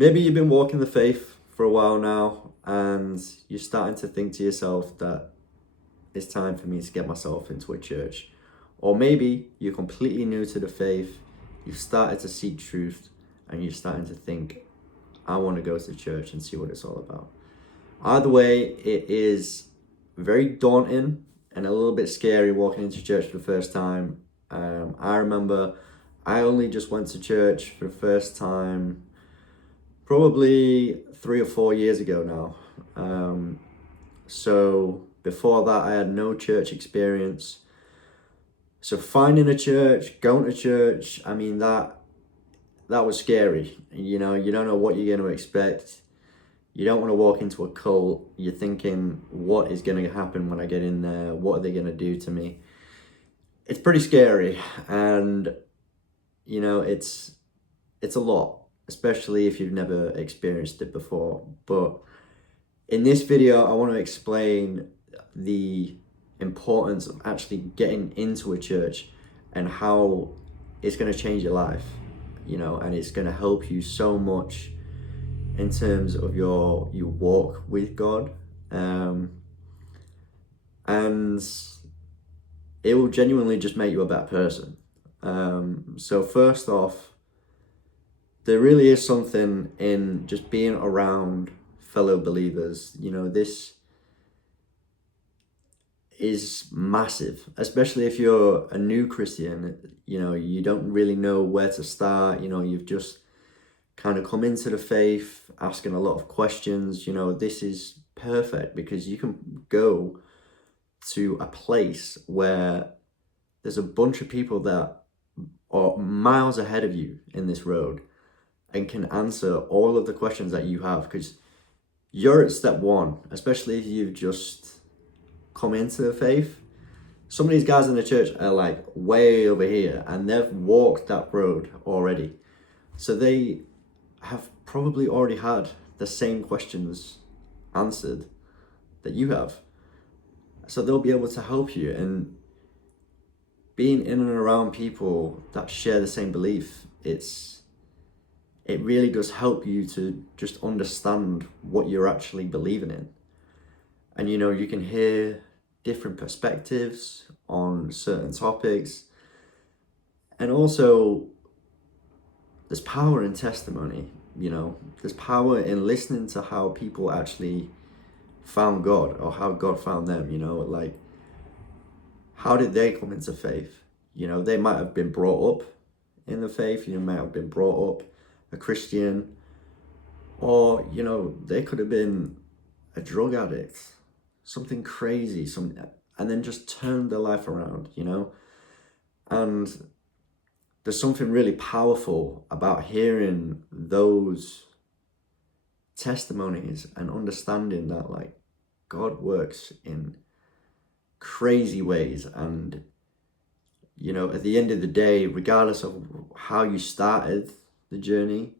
Maybe you've been walking the faith for a while now and you're starting to think to yourself that it's time for me to get myself into a church. Or maybe you're completely new to the faith, you've started to seek truth, and you're starting to think, I want to go to church and see what it's all about. Either way, it is very daunting and a little bit scary walking into church for the first time. I remember I only just went to church for the first time probably 3 or 4 years ago now. So before that, I had no church experience. So finding a church, going to church, I mean that was scary. You know, you don't know what you're going to expect. You don't want to walk into a cult. You're thinking, what is going to happen when I get in there? What are they going to do to me? It's pretty scary, and it's a lot, especially if you've never experienced it before. But in this video, I want to explain the importance of actually getting into a church and how it's going to change your life, and it's going to help you so much in terms of your walk with God. And it will genuinely just make you a better person. So first off, there really is something in just being around fellow believers. This is massive, especially if you're a new Christian. You don't really know where to start. You've just kind of come into the faith asking a lot of questions. This is perfect because you can go to a place where there's a bunch of people that are miles ahead of you in this road and can answer all of the questions that you have, because you're at step one, especially if you've just come into the faith. Some of these guys in the church are like way over here and they've walked that road already. So they have probably already had the same questions answered that you have. So they'll be able to help you. And being in and around people that share the same belief, it really does help you to just understand what you're actually believing in. And you can hear different perspectives on certain topics. And also, there's power in testimony. There's power in listening to how people actually found God or how God found them. Like, how did they come into faith? They might have been brought up in the faith. Might have been brought up a Christian, or they could have been a drug addict, something crazy, and then just turned their life around. And there's something really powerful about hearing those testimonies and understanding that, like, God works in crazy ways. And at the end of the day, regardless of how you started the journey,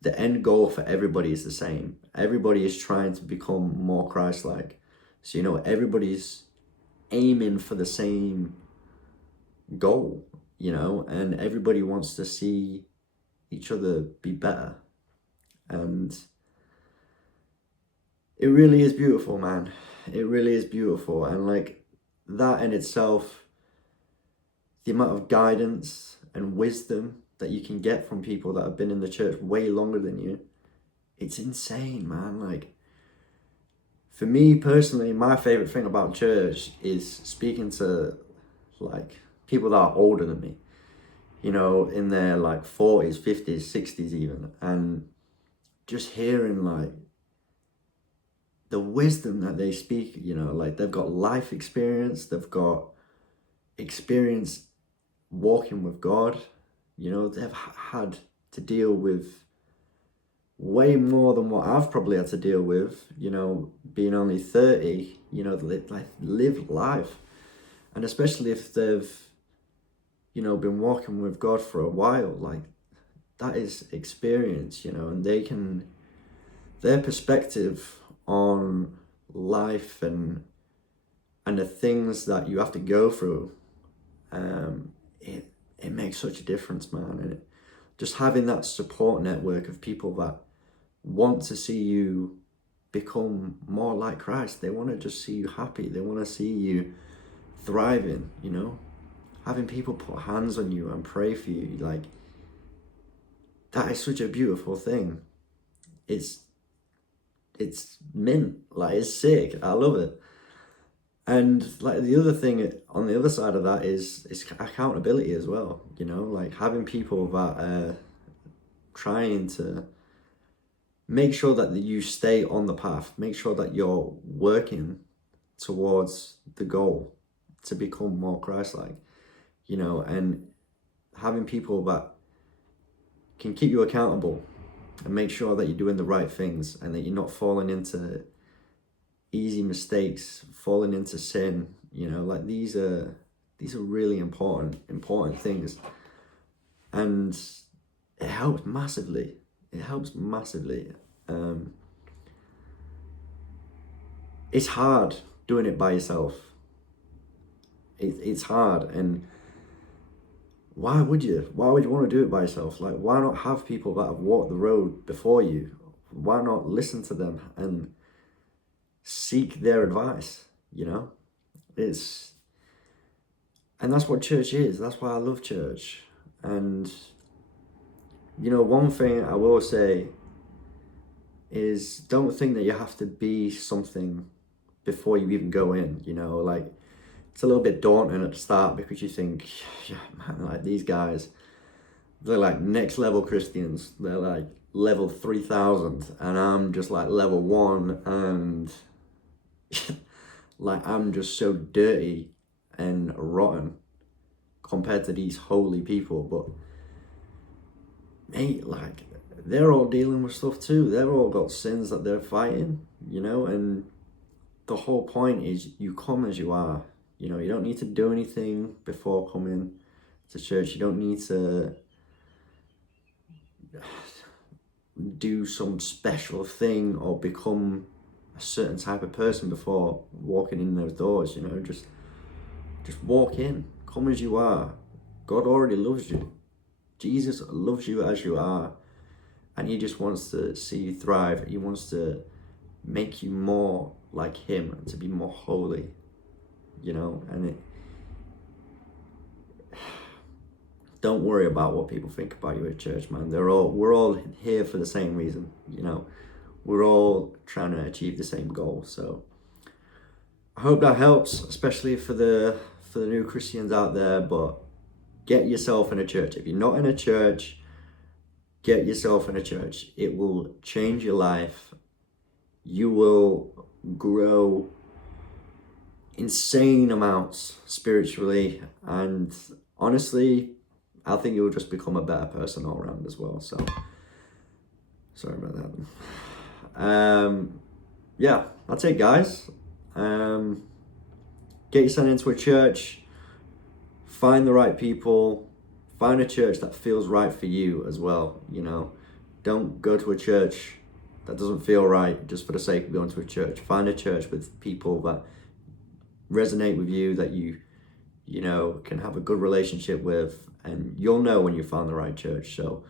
the end goal for everybody is the same. Everybody is trying to become more Christ-like. So everybody's aiming for the same goal, and everybody wants to see each other be better. And it really is beautiful, man. It really is beautiful. And like that in itself, the amount of guidance and wisdom that you can get from people that have been in the church way longer than you, it's insane, man. Like, for me personally, my favorite thing about church is speaking to like people that are older than me, in their like 40s, 50s, 60s even, and just hearing like the wisdom that they speak. Like, they've got life experience, they've got experience walking with God. They've had to deal with way more than what I've probably had to deal with, being only 30, live life. And especially if they've, been walking with God for a while, like, that is experience, and their perspective on life and the things that you have to go through, it makes such a difference, man. And it just having that support network of people that want to see you become more like Christ. They want to just see you happy. They want to see you thriving, you know? Having people put hands on you and pray for you, like, that is such a beautiful thing. It's mint, like, it's sick. I love it. And like the other thing on the other side of that is accountability as well, you know, like having people that are trying to make sure that you stay on the path, make sure that you're working towards the goal to become more Christ-like, you know, and having people that can keep you accountable and make sure that you're doing the right things and that you're not falling into easy mistakes, falling into sin, you know, like these are really important things. And it helps massively. It's hard doing it by yourself. It's hard, and why would you want to do it by yourself? Like, why not have people that have walked the road before you? Why not listen to them and seek their advice, you know? And that's what church is. That's why I love church. And, you know, one thing I will say is don't think that you have to be something before you even go in, you know? Like, it's a little bit daunting at the start because you think, yeah, man, like these guys, they're like next level Christians. They're like level 3000 and I'm just like level 1, and like I'm just so dirty and rotten compared to these holy people. But mate, like they're all dealing with stuff too. They've all got sins that they're fighting, you know, and the whole point is you come as you are. You know, you don't need to do anything before coming to church. You don't need to do some special thing or become a certain type of person before walking in those doors, you know. Just walk in, come as you are. God already loves you. Jesus loves you as you are, and he just wants to see you thrive. He wants to make you more like him and to be more holy, you know. And don't worry about what people think about you at church, man. We're all here for the same reason, you know. We're all trying to achieve the same goal. So I hope that helps, especially for the new Christians out there. But get yourself in a church. If you're not in a church, get yourself in a church. It will change your life. You will grow insane amounts spiritually, and honestly, I think you'll just become a better person all around as well. So sorry about that. Yeah, that's it, guys. Get yourself into a church, find the right people, find a church that feels right for you as well, you know. Don't go to a church that doesn't feel right just for the sake of going to a church. Find a church with people that resonate with you, that you know, can have a good relationship with, and you'll know when you found the right church. So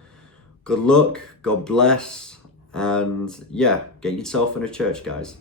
good luck, God bless, and yeah, get yourself in a church, guys.